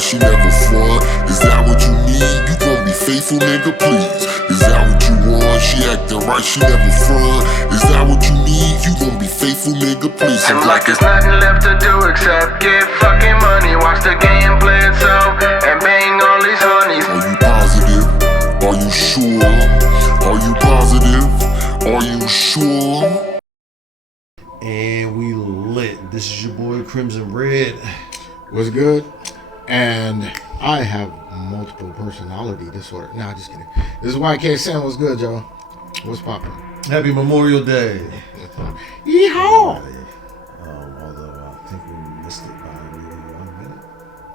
right, she never front. Is that what you need? You gon' be faithful, nigga, please. Is that what you want? She acting right, she never front. Is that what you need? You gon' be faithful, nigga, please. Seems like there's nothing left to do except get fucking money, watch the game play itself, and bang all these honeys. Are you positive? Are you sure? Are you positive? Are you sure? And we lit. This is your boy Crimson Red. What's good? And I have multiple personality disorder. Nah, just kidding. This is YK Sam. What's good, y'all? What's poppin'? Happy Memorial Day. Yeehaw! Although I think we missed it by maybe 1 minute.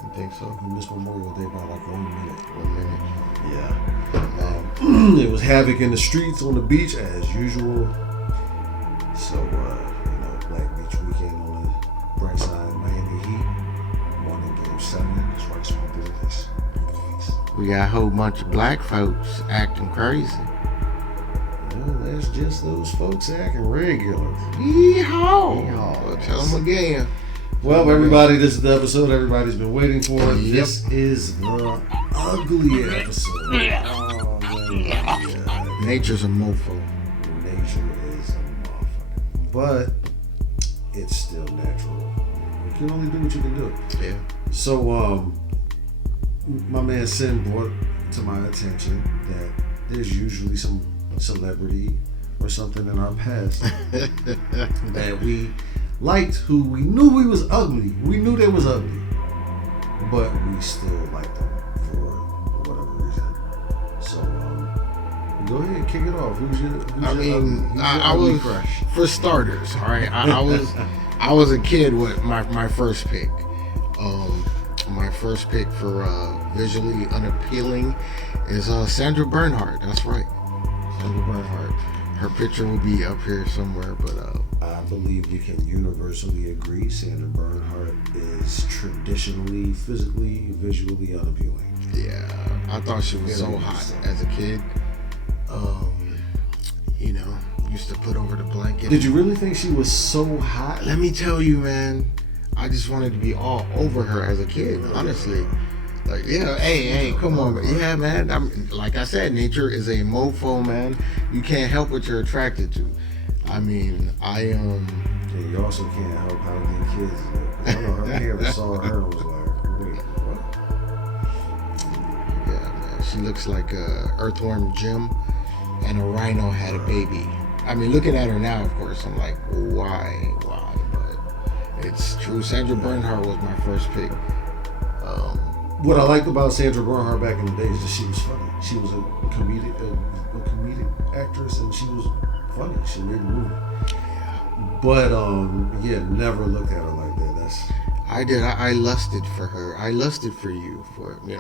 You think so? We missed Memorial Day by like 1 minute. 1 minute. Yeah. It was havoc in the streets, on the beach, as usual. So, Black Beach weekend on the bright side, Miami Heat. Won in Game 7. That's right, small business. We got a whole bunch of black folks acting crazy. Well, that's just those folks acting regular. Yeehaw! Yeehaw. Tell them again. Well, everybody, this is the episode everybody's been waiting for. Yep. This is the ugly episode. Oh, man. Yeah. Nature's a mofo. Nature is a motherfucker. But it's still natural. You can only do what you can do. Yeah. So, my man Sin brought to my attention that there's usually some celebrity or something in our past that we liked, who we knew we was ugly. We knew they was ugly, but we still liked them for whatever reason. So, go ahead and kick it off. Who's your ugly crush? For starters, all right. I was a kid with my first pick. My first pick for Visually Unappealing is Sandra Bernhard. That's right, Sandra Bernhard. Her picture will be up here somewhere, but I believe you can universally agree Sandra Bernhard is traditionally, physically, visually unappealing. Yeah, I thought she was so hot as a kid. Used to put over the blanket. Did you really think she was so hot? Let me tell you, man. I just wanted to be all over her as a kid, honestly. Like, yeah, hey, come on. Yeah, man. Like I said, nature is a mofo, man. You can't help what you're attracted to. I mean, Yeah, you also can't help how the kids look. I know her parents saw her and was like, wait, what? Yeah, man. She looks like Earthworm Jim and a rhino had a baby. I mean, looking at her now, of course, I'm like, why? But it's true. Sandra Bernhard was my first pick. What I liked about Sandra Bernhard back in the day is that she was funny. She was a comedic actress, and she was funny. She made a movie. But never looked at her like that. I did. I lusted for her. I lusted for you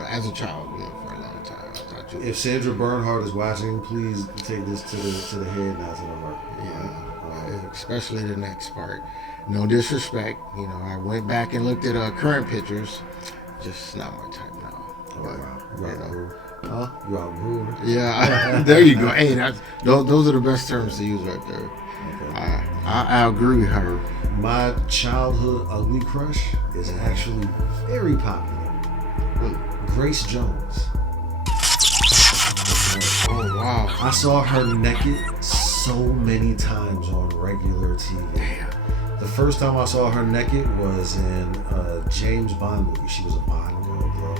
as a child, for a long time. I thought you. If Sandra Bernhard is watching, please take this to the head, not to the heart. Yeah, especially the next part. No disrespect. I went back and looked at current pictures. Just not my type now. You outgrew her? Yeah, there you go. Hey, those are the best terms to use right there. Okay. I outgrew her. My childhood ugly crush is actually very popular. Really? Grace Jones. Oh, wow. I saw her naked so many times on regular TV. Damn. The first time I saw her naked was in a James Bond movie. She was a Bond girl, bro.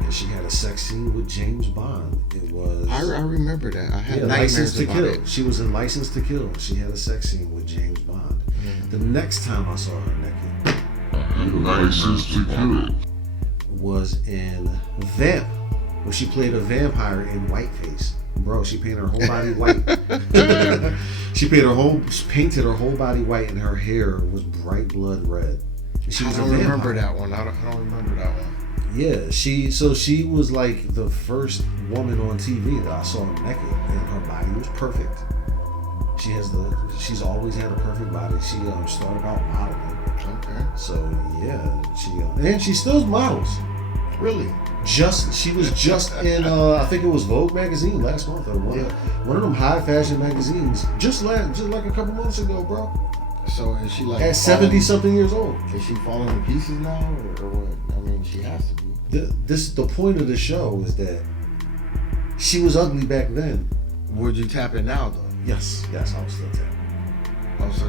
And she had a sex scene with James Bond. It was... I remember that. I had nightmares about it. She was in License to Kill. She had a sex scene with James Bond. The next time I saw her naked... License to Kill was in Vamp, where she played a vampire in whiteface. Bro, she painted her whole body white. She painted her whole body white, and her hair was bright blood red. I don't remember that one. I don't remember that one. Yeah, she was like the first woman on TV that I saw naked, and her body was perfect. She's always had a perfect body. She started out modeling. Okay. So yeah, and she still models. Really? She was just in I think it was Vogue magazine last month, or one of them high fashion magazines just like a couple months ago, bro. So is she like at 70 something years old? Is she falling to pieces now, or what? I mean, she has to be. The point of the show is that she was ugly back then. Would you tap it now though? Yes, I was still tapping. Oh, so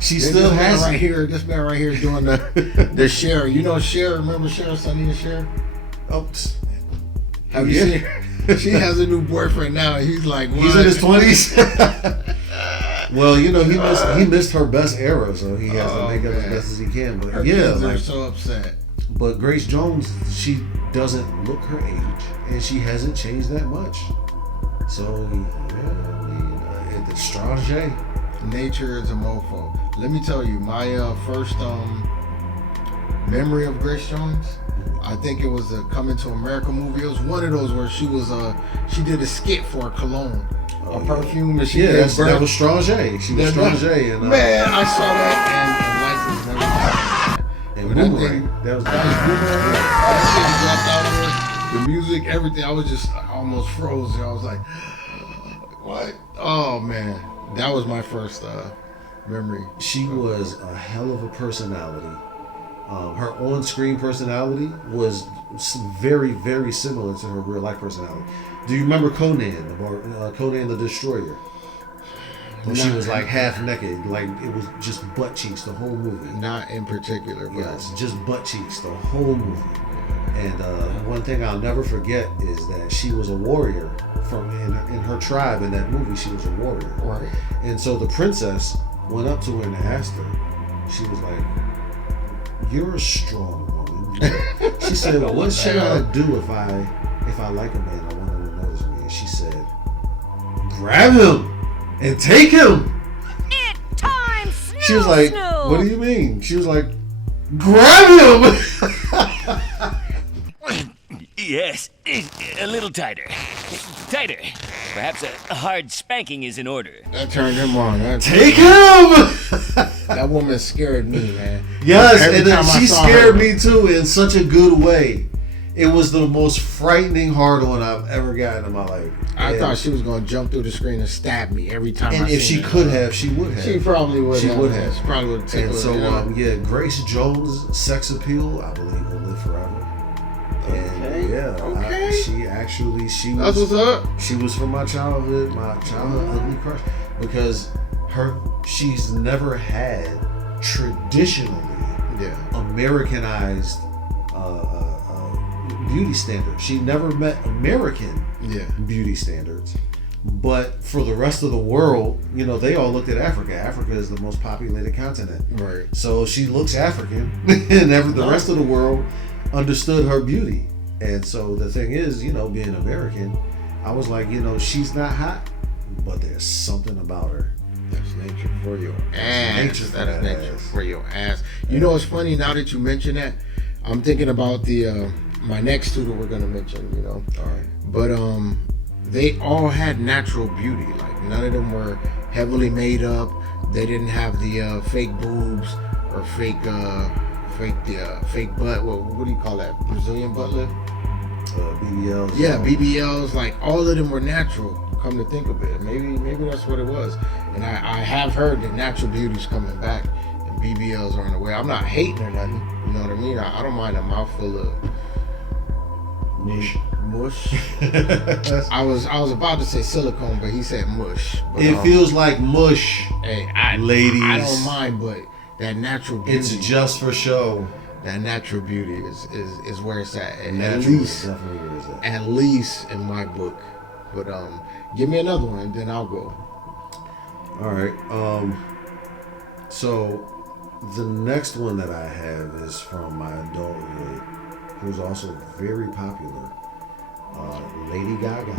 She still has right here. This man right here is doing the Cher. You know Cher? Remember Cher, Sonny and Cher? Oh, Have you seen her? She has a new boyfriend now. And he's like, what? He's in his 20s. Well, you know, he missed her best era, so he has to make it as best as he can. But her kids are so upset. But Grace Jones, she doesn't look her age, and she hasn't changed that much. So, yeah, I mean, it's strange. Nature is a mofo. Let me tell you, my first memory of Grace Jones, I think it was a Coming to America movie. It was one of those where she did a skit for a cologne, a perfume, and that was Strange. She was Strange, and man, I saw that and life was never. And Boomerang. That was Boomerang. That shit dropped out of her. The music, everything. I almost froze. I was like, what? Oh man, that was my first memory. She was a hell of a personality. Her on-screen personality was very, very similar to her real-life personality. Do you remember Conan, or Conan the Destroyer? When she was like half naked, like it was just butt cheeks the whole movie. Not in particular, but yes, just butt cheeks the whole movie. And one thing I'll never forget is that she was a warrior in her tribe in that movie. She was a warrior, right? And so the princess went up to her and asked her. She was like, "You're a strong woman." She said, "What should I do if I like a man? I want him to notice me." And she said, "Grab him and take him." She was like, "What do you mean?" She was like, "Grab him." Yes, a little tighter. Tighter. Perhaps a hard spanking is in order. That turned him on. Take him! That woman scared me, man. Yes, and she scared me too in such a good way. It was the most frightening hard one I've ever gotten in my life. I thought she was going to jump through the screen and stab me every time. And if she could have, she would have. She probably would have. She would have. She probably would have taken it. And so, Grace Jones' sex appeal, I believe, will live forever. And she was. That's what's up. She was from my childhood ugly crush, because she's never had traditionally Americanized beauty standards. She never met American beauty standards. But for the rest of the world, they all looked at Africa. Africa is the most populated continent. Right. So she looks African, and the rest of the world understood her beauty. And so the thing is, being American, I was like, she's not hot, but there's something about her. That's nature for your ass. That's nature for your ass. You know what's funny? Now that you mention that, I'm thinking about the my next two that we're gonna mention. All right. But they all had natural beauty. Like none of them were heavily made up. They didn't have the fake boobs or fake butt. What do you call that? Brazilian butt lift? BBLs. Yeah, BBLs. Like all of them were natural. Come to think of it, maybe that's what it was. And I have heard that natural beauty's coming back, and BBLs are on the way. I'm not hating or nothing. You know what I mean? I don't mind a mouthful of mush. I was about to say silicone, but he said mush. But, it feels like mush. Hey, ladies, I don't mind, but that natural beauty. It's just for show. That natural beauty is where it's at. At least in my book. But give me another one, and then I'll go. All right. So the next one that I have is from my adulthood, who's also very popular. Lady Gaga.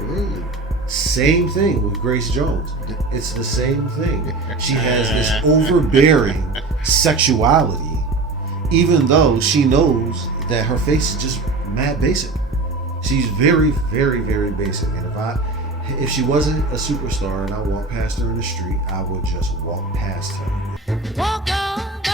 Really? Same thing with Grace Jones. It's the same thing. She has this overbearing sexuality, even though she knows that her face is just mad basic. She's very, very, very basic. And if she wasn't a superstar and I walked past her in the street, I would just walk past her. Walk on by.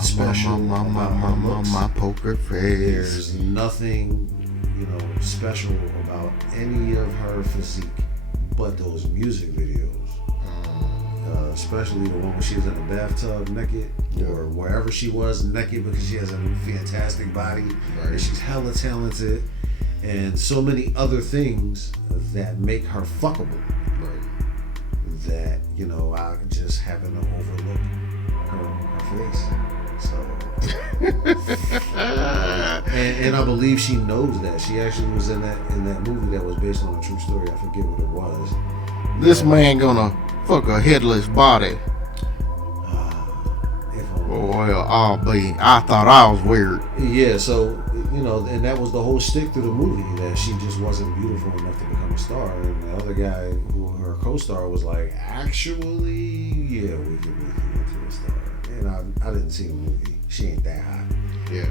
Special my poker face. There's nothing, special about any of her physique but those music videos, especially the one where she was in the bathtub naked, or wherever she was naked, because she has a fantastic body, and she's hella talented, and so many other things that make her fuckable. That, you know, I just happen to overlook her face. So, and I believe she knows that. She actually was in that movie that was based on a true story. I forget what it was. This man gonna fuck a headless body. Well, I thought I was weird. Yeah, so, you know, and that was the whole stick through the movie, that she just wasn't beautiful enough to become a star. And the other guy, who her co-star, was like, actually, yeah, we can make you into a star. And I didn't see the movie. She ain't that hot. Yeah.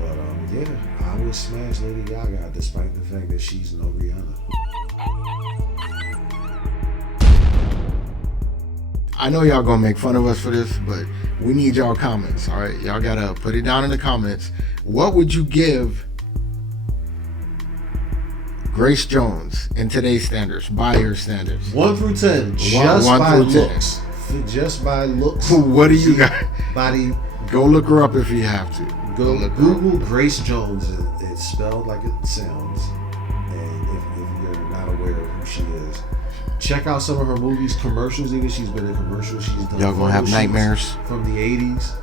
But yeah, I would smash Lady Gaga despite the fact that she's no Rihanna. I know y'all gonna make fun of us for this, but we need y'all comments, all right? Y'all gotta put it down in the comments. What would you give Grace Jones in today's standards, by your standards? 1 through 10, just by looks. What do you got? Body. Go look her up if you have to. Go Google Grace Jones. It's spelled like it sounds. And if you're not aware of who she is, check out some of her movies, commercials. Even she's been in commercials. She's done. Y'all gonna have nightmares from the 80s.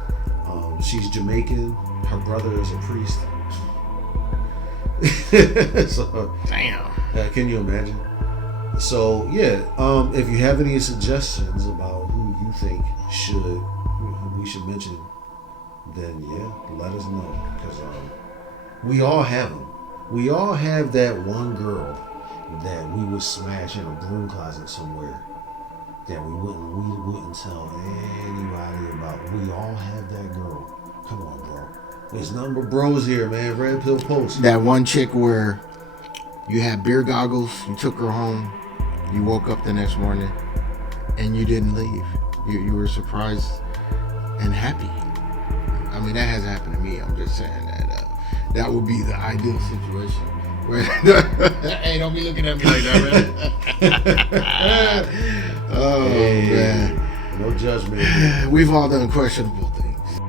She's Jamaican. Her brother is a priest. So, damn. Can you imagine? So yeah, if you have any suggestions about who you think we should mention, then yeah, let us know, because we all have them. We all have that one girl that we would smash in a broom closet somewhere that we wouldn't tell anybody about. We all have that girl. Come on, bro. There's nothing but bros here, man. Red Pill Post. That one chick where you had beer goggles, you took her home, you woke up the next morning, and you didn't leave. You were surprised and happy. I mean, that hasn't happened to me. I'm just saying that would be the ideal situation. Hey, don't be looking at me like that, man. Oh, hey, man. No judgment. We've all done questionable things.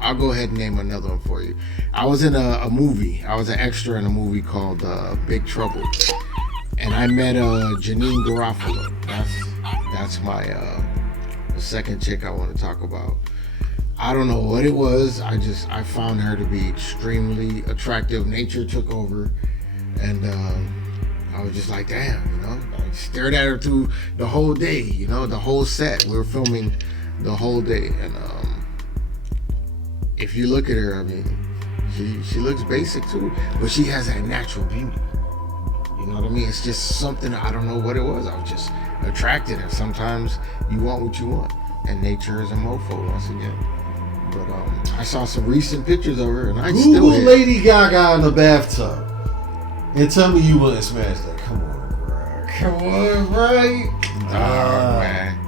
I'll go ahead and name another one for you. I was in a movie. I was an extra in a movie called Big Trouble. And I met Janine Garofalo. That's my the second chick I want to talk about. I don't know what it was. I found her to be extremely attractive. Nature took over, and I was just like, damn, you know. I stared at her through the whole day, you know, the whole set. We were filming the whole day, and if you look at her, I mean, she looks basic too, but she has that natural beauty. You know what I mean? It's just something, I don't know what it was. I was just attracted, and sometimes you want what you want, and nature is a mofo once again. But I saw some recent pictures of her, and I Google still Lady Gaga in the bathtub and tell me you wouldn't smash that. Come on, bro. Come on, right? Man.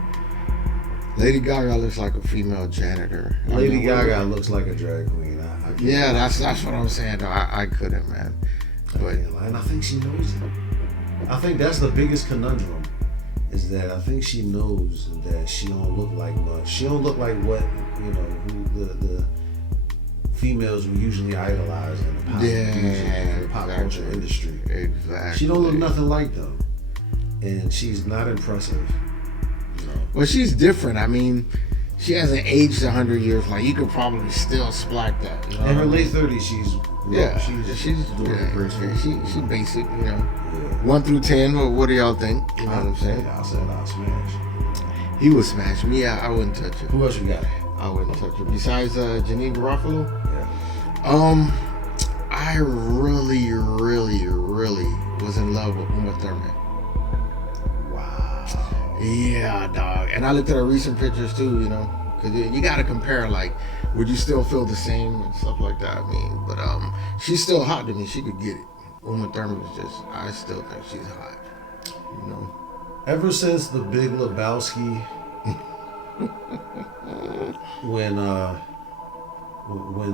Lady Gaga looks like a female janitor. Lady Gaga looks like a drag queen. Yeah, that's what I'm saying. Though I couldn't, man. But and I think she knows it. I think that's the biggest conundrum, is that I think she knows that she don't look like much. She don't look like what, you know, who the females we usually idolize in the pop music and the pop culture industry. Exactly. She don't look nothing like them, and she's not impressive. You know? Well, she's different. I mean, she hasn't aged 100 years. Like, you could probably still splat that. You know? In her late 30s, she's doing great. She's basic, you know. Yeah. 1 through 10. What do y'all think? You know what I'm saying? I said I'll smash. He would smash me. I wouldn't touch her. Who else you got? I wouldn't touch her. Besides Janine Garofalo? Yeah. I really, really, really was in love with Uma Thurman. Wow. Yeah, dog. And I looked at her recent pictures too, you know, because you got to compare, like, would you still feel the same and stuff like that? I mean, but she's still hot to me. She could get it. Uma Thurman is just, I still think she's hot, you know. Ever since The Big Lebowski, when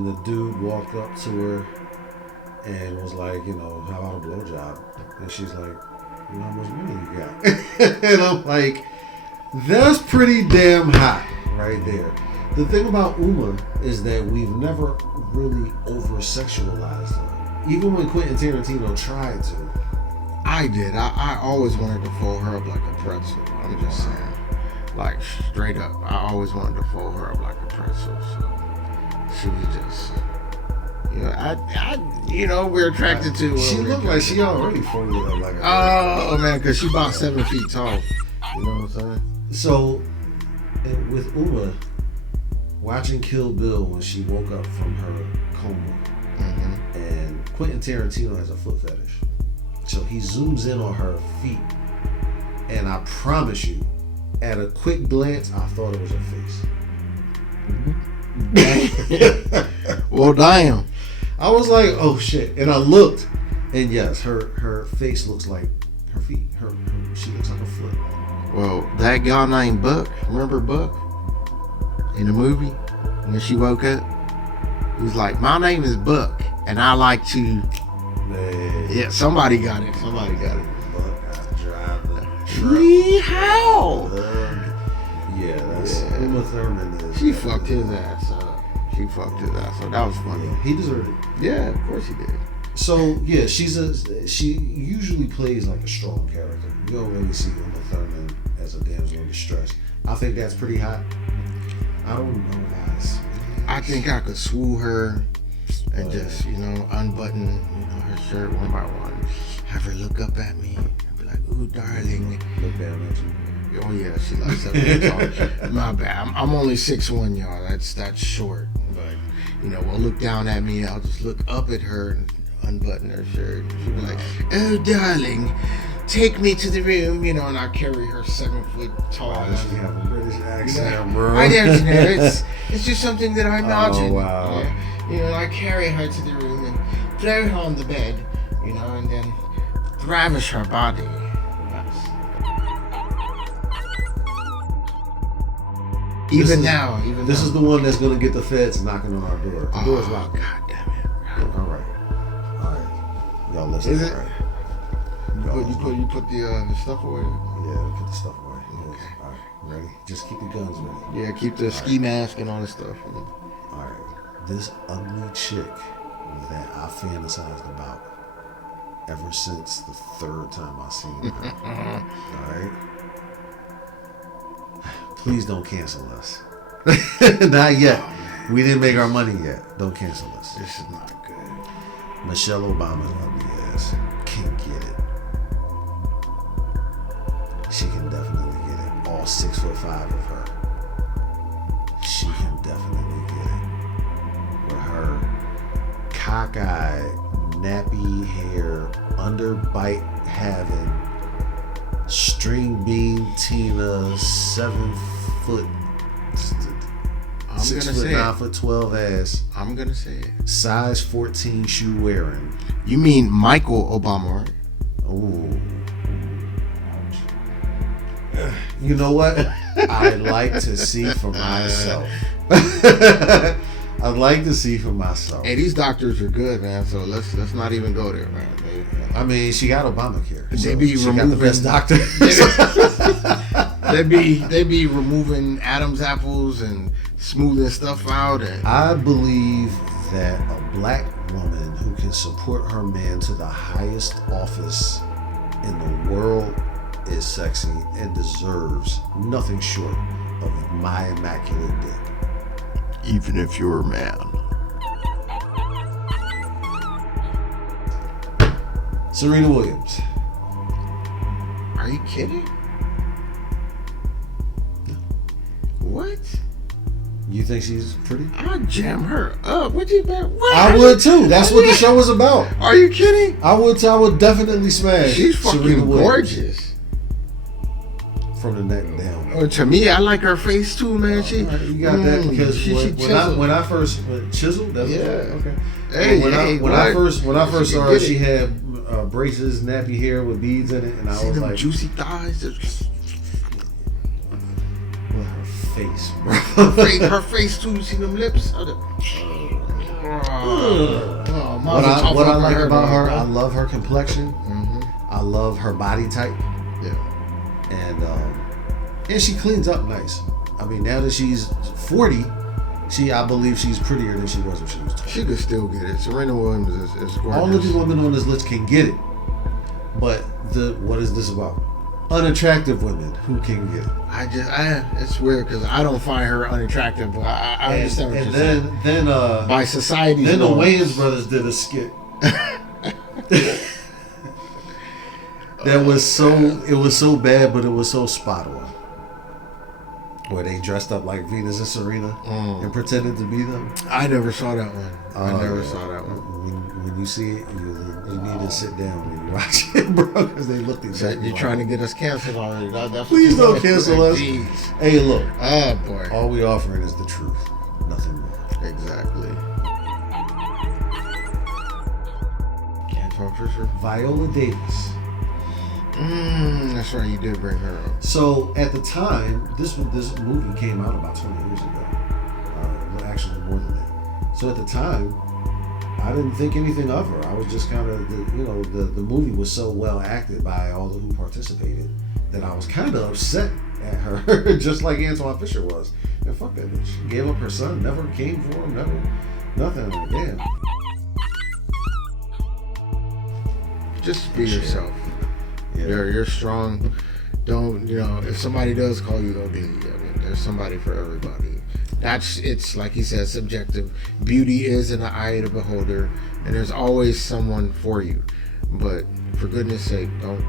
the dude walked up to her and was like, how about a blowjob? And she's like, how much money you got? And I'm like, that's pretty damn hot right there. The thing about Uma is that we've never really over-sexualized her. Even when Quentin Tarantino tried to. I did. I always wanted to fold her up like a pretzel. I'm just saying. Like, straight up. I always wanted to fold her up like a pretzel. So, she was just... we're attracted to... She looked like she already folded up like a... Oh, man, because she about 7 feet tall. You know what I'm saying? So, with Uma, watching Kill Bill when she woke up from her coma, and Quentin Tarantino has a foot fetish. So he zooms in on her feet, and I promise you, at a quick glance, I thought it was her face. Well, damn. I was like, oh shit. And I looked, and yes, her face looks like her feet. She looks like a foot. Well, that guy named Buck, remember Buck? In the movie, when she woke up, he was like, my name is Buck, and I like to... Man. Yeah, somebody got it. Buck, I drive the truck. Yeehaw! Yeah, that's Uma Thurman is. She fucked his ass up. So that was funny. He deserved it. Yeah, of course he did. So yeah, she usually plays like a strong character. You don't really see Uma Thurman as a damsel in distress. I think that's pretty hot. I don't know, guys. I think I could swoo her and just, unbutton, her shirt one by one. Have her look up at me and be like, ooh, darling. Look down at you. Oh yeah, she like 7 feet tall. My bad. I'm only 6'1", y'all. That's short. But will look down at me. I'll just look up at her and unbutton her shirt. She'll be like, "Oh, darling, take me to the room." And I carry her 7 foot tall. Why does she have a British accent, bro? I don't know. It's just something that I imagine. Oh, wow. Yeah. I carry her to the room and throw her on the bed. And then ravish her body. Even now. This is the one that's gonna get the feds knocking on our door. The door's locked. God damn it! All right. Y'all listen. Is it? Right. You put the stuff away. Yeah, put the stuff away. Okay. All right. Ready? Just keep the guns ready. Yeah, keep the ski mask and all this stuff. All right. This ugly chick that I fantasized about ever since the third time I seen her. All right. Please don't cancel us. Not yet. We didn't make our money yet. Don't cancel us. This is not good. Michelle Obama's ugly ass can get it. She can definitely get it. All 6'5" of her. She can definitely get it. With her cockeyed, nappy hair, underbite having, string bean Tina, 7 foot, 6'9" foot 12 ass. I'm gonna say it. Size 14 shoe wearing. You mean Michael Obama, right? Ooh. You know what? I like to see for myself. I'd like to see for myself. Hey, these doctors are good, man. So let's not even go there, man. I mean, she got Obamacare. They be she removing got the best doctor. they be removing Adam's apples and smoothing stuff out. And I believe that a black woman who can support her man to the highest office in the world is sexy and deserves nothing short of my immaculate dick. even if you're a man. Serena Williams. Are you kidding? What? You think she's pretty? I'd jam her up. What you bet? What? I would too. That's what the show was about. Are you kidding? I would definitely smash. She's fucking Serena Williams. gorgeous. From the neck down. Oh, to me, I like her face too, man. She, You got that because she when I first chiseled. That's Yeah. Okay. Hey, when I first saw her, get it. she had braces, nappy hair with beads in it, and I see was them like, juicy thighs. Just- with her face, bro. her face too. See them lips? What I like about her, I love her complexion. I love her body type. Yeah. And she cleans up nice. I mean, now that she's 40, I believe she's prettier than she was when she was 20. She could still get it. Serena Williams is gorgeous. All of the women on this list can get it. But what is this about? Unattractive women who can get it. It's weird because I don't find her unattractive, but I understand what you're saying. Then by society's then the norms. Wayans brothers did a skit. It was so bad, but it was so spot on. Where they dressed up like Venus and Serena and pretended to be them. I never saw that one. I never saw that one. When you see it, you need to sit down when you watch it, bro, because they look exactly. You're trying to get us canceled already. Please don't cancel us. Jeez. Hey, look. Oh boy. All we offering is the truth, nothing more. Exactly. Antoine Fisher. Viola Davis. That's right. You did bring her up. So at the time, this movie came out about 20 years ago. Actually, more than that. So at the time, I didn't think anything of her. I was just kind of, the movie was so well acted by all who participated that I was kind of upset at her, just like Antoine Fisher was. And fuck that bitch. She gave up her son, never came for him, nothing. Damn. Just be yourself. Yeah. You're strong. Don't, if somebody does call you ugly, I mean, there's somebody for everybody. It's like he said, subjective. Beauty is in the eye of the beholder, and there's always someone for you. But for goodness sake, don't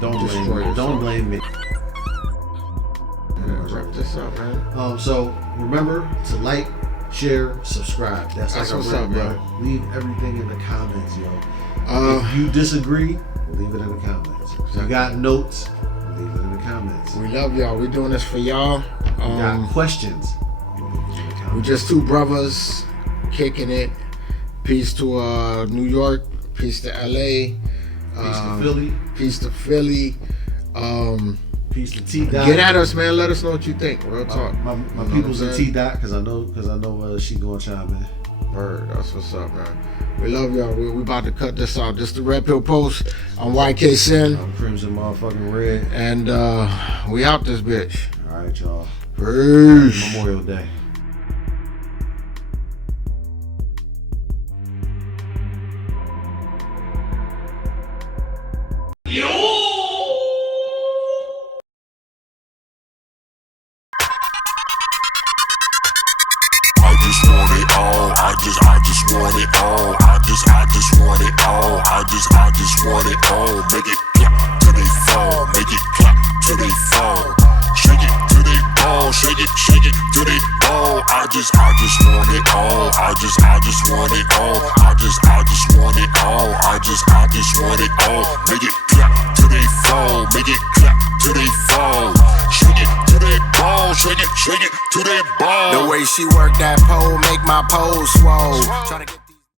destroy yourself. Don't blame me. Wrap this up, man. So remember to like, share, subscribe. That's what's like up, bro. Leave everything in the comments, yo. If you disagree, leave it in the comments. If you got notes, leave it in the comments. We love y'all. We're doing this for y'all. You got questions. We're just two brothers kicking it. Peace to New York. Peace to LA. Peace to Philly. Peace to Philly. Peace to T-Dot. Get at us, man. Let us know what you think. Real talk. My people's at T-Dot because I know she gonna chime in. Word. That's what's up, man. We love y'all. We about to cut this out. Just the Red Pill Post on YK Sin. Crimson motherfucking red. And we out this bitch. All right, y'all. Peace. Memorial Day. I just want it all. I just want it all. I just want it all. Make it clap till they fall. Make it clap till they fall. Shake it till they ball. Shake it till they ball. I just want it all. I just want it all. I just want it all. I just want it all. Make it clap till they fall. Make it clap till they fall. Shake it till they ball. Shake it till they ball. The way she work that pole make my pole swole. Tryna get